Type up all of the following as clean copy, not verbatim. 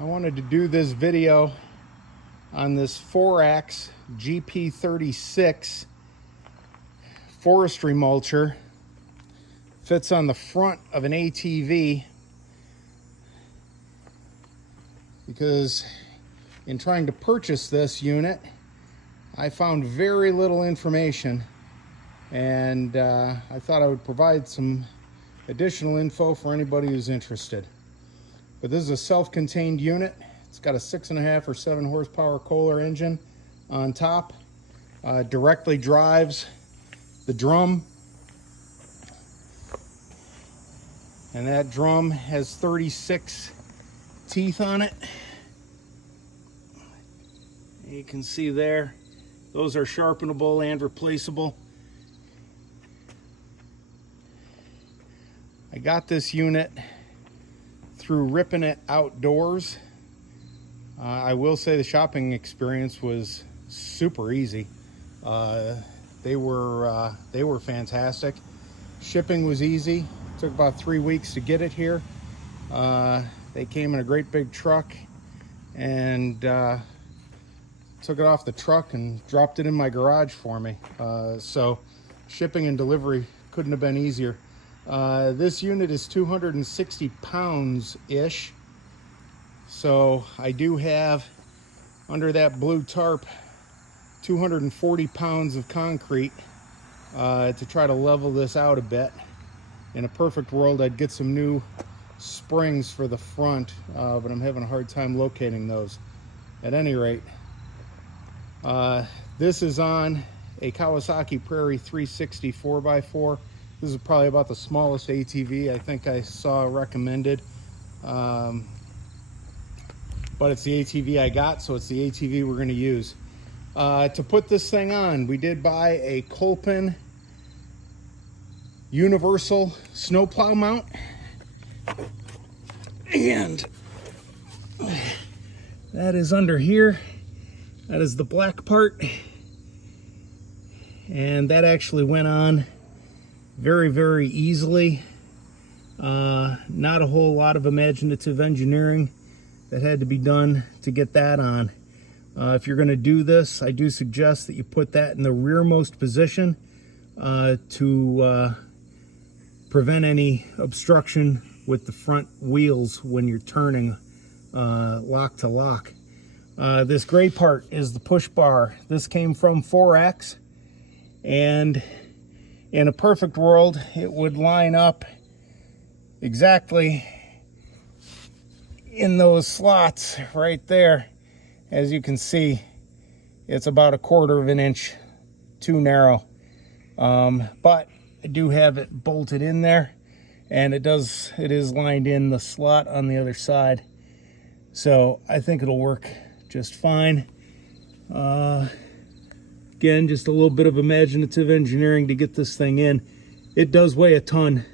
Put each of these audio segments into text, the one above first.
I wanted to do this video on this Forax GP36 forestry mulcher. Fits on the front of an ATV because in trying to purchase this unit, I found very little information, and I thought I would provide some additional info for anybody who's interested. But this is a self-contained unit. It's got a 6.5 or 7 horsepower Kohler engine on top. Directly drives the drum, and that drum has 36 teeth on it. You can see there, those are sharpenable and replaceable. I got this unit through ripping it outdoors. I will say the shopping experience was super easy. They were fantastic. Shipping was easy. It took about 3 weeks to get it here. They came in a great big truck and took it off the truck and dropped it in my garage for me. So shipping and delivery couldn't have been easier. This unit is 260 pounds-ish. So I do have, under that blue tarp, 240 pounds of concrete to try to level this out a bit. In a perfect world, I'd get some new springs for the front, but I'm having a hard time locating those. At any rate, this is on a Kawasaki Prairie 360 4x4. This is probably about the smallest ATV I think I saw recommended. But it's the ATV I got, so it's the ATV we're gonna use. To put this thing on, we did buy a Kolpin universal snowplow mount. And that is under here. That is the black part. And that actually went on very, very easily. Not a whole lot of imaginative engineering that had to be done to get that on. If you're going to do this, I do suggest that you put that in the rearmost position to prevent any obstruction with the front wheels when you're turning lock to lock. This gray part is the push bar. This came from Forax, and in a perfect world, it would line up exactly in those slots right there. As you can see, it's about 1/4 of an inch too narrow. But I do have it bolted in there, and it is lined in the slot on the other side. So I think it'll work just fine. Again, just a little bit of imaginative engineering to get this thing in. It does weigh a ton,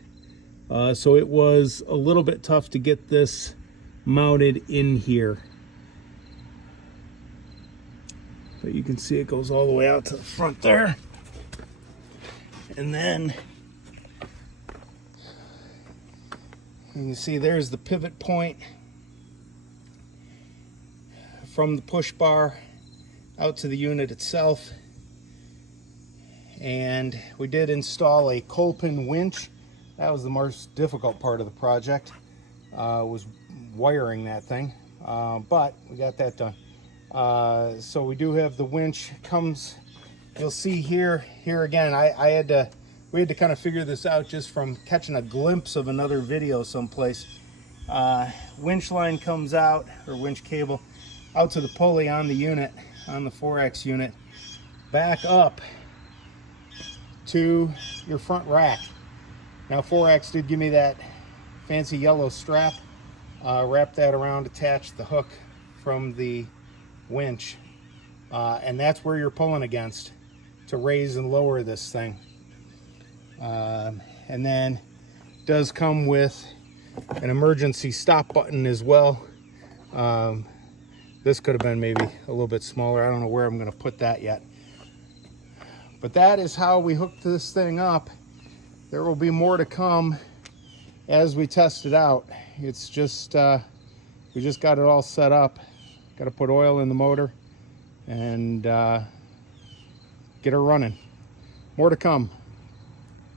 so it was a little bit tough to get this mounted in here. But you can see it goes all the way out to the front there. And then you can see there's the pivot point from the push bar out to the unit itself. And we did install a Kolpin winch. That was the most difficult part of the project, was wiring that thing, but we got that done. So we do have the winch. Comes, you'll see here again, we had to kind of figure this out just from catching a glimpse of another video someplace. Winch line comes out, or winch cable, out to the pulley on the unit, on the Forax unit, back up to your front rack. Now Forax did give me that fancy yellow strap. Wrap that around, attach the hook from the winch, and that's where you're pulling against to raise and lower this thing. And then it does come with an emergency stop button as well. This could have been maybe a little bit smaller. I don't know where I'm going to put that yet. But that is how we hooked this thing up. There will be more to come as we test it out. It's just we just got it all set up. Got to put oil in the motor and get her running. More to come.